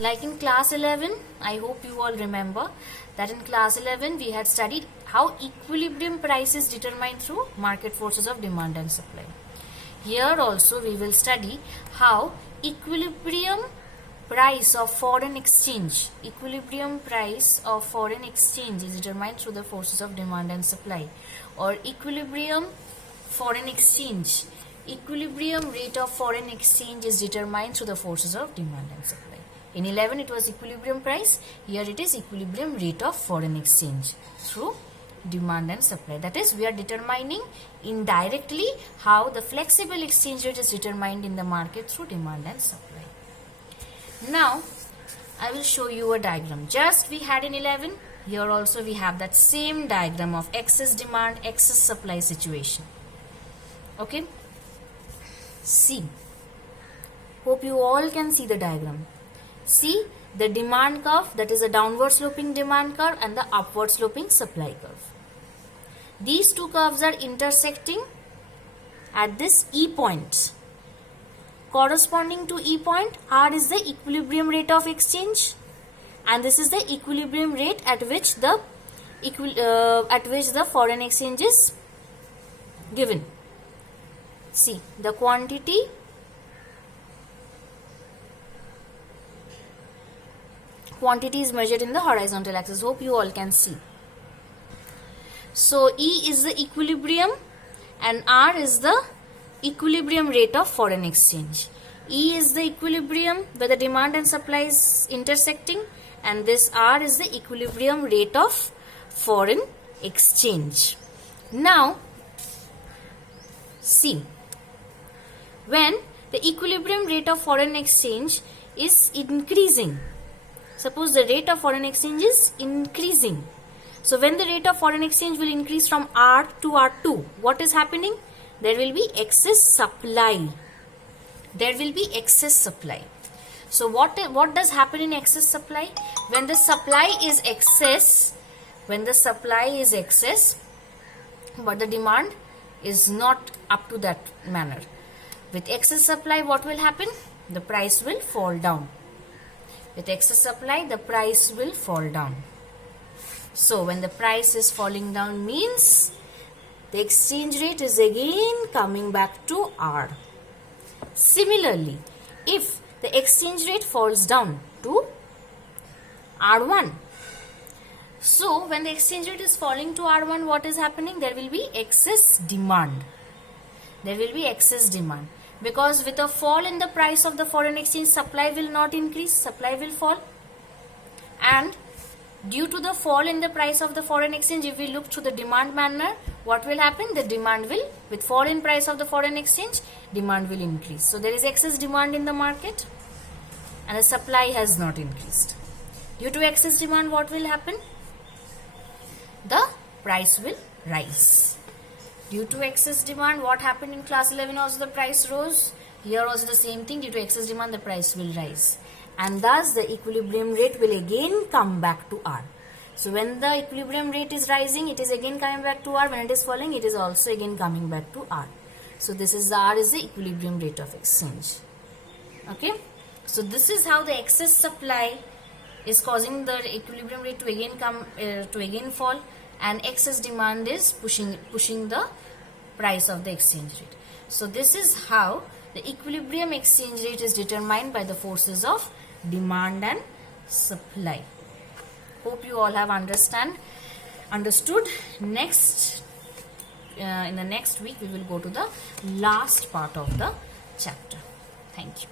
Like in class 11, I hope you all remember that in class 11 we had studied how equilibrium price is determined through market forces of demand and supply. Here also we will study how equilibrium price of foreign exchange is determined through the forces of demand and supply, or equilibrium rate of foreign exchange is determined through the forces of demand and supply. In 11 it was equilibrium price, here it is equilibrium rate of foreign exchange through demand and supply. That is, we are determining indirectly how the flexible exchange rate is determined in the market through demand and supply. Now I will show you a diagram. Just we had in 11, here also we have that same diagram of excess demand, excess supply situation. Okay, see, hope you all can see the diagram. See the demand curve, that is a downward sloping demand curve, and the upward sloping supply curve. These two curves are intersecting at this E point. Corresponding to E point, R is the equilibrium rate of exchange, and this is the equilibrium rate at which the foreign exchange is given. See, the quantity is measured in the horizontal axis. Hope you all can see. So E is the equilibrium and R is the equilibrium rate of foreign exchange. E is the equilibrium where the demand and supply is intersecting, and this R is the equilibrium rate of foreign exchange. Now see, when the equilibrium rate of foreign exchange is increasing, suppose the rate of foreign exchange is increasing. So when the rate of foreign exchange will increase from R to R2, what is happening? There will be excess supply. So what does happen in excess supply? When the supply is excess, but the demand is not up to that manner. With excess supply, what will happen? The price will fall down. With excess supply, the price will fall down. So when the price is falling down means the exchange rate is again coming back to R. Similarly, if the exchange rate falls down to R1, so when the exchange rate is falling to R1, what is happening? There will be excess demand. Because with a fall in the price of the foreign exchange, supply will not increase, supply will fall. And due to the fall in the price of the foreign exchange, if we look through the demand manner, what will happen? The demand will, with fall in price of the foreign exchange, demand will increase. So there is excess demand in the market and the supply has not increased. Due to excess demand, what will happen? The price will rise. Due to excess demand, what happened in class 11 also the price rose. Here also the same thing, due to excess demand the price will rise. And thus the equilibrium rate will again come back to R. So when the equilibrium rate is rising, it is again coming back to R. When it is falling, it is also again coming back to R. So this is R is the equilibrium rate of exchange. Okay. So this is how the excess supply is causing the equilibrium rate to again fall, and excess demand is pushing the price of the exchange rate. So this is how the equilibrium exchange rate is determined by the forces of demand and supply. Hope you all have understood. Next, in the next week we will go to the last part of the chapter. Thank you.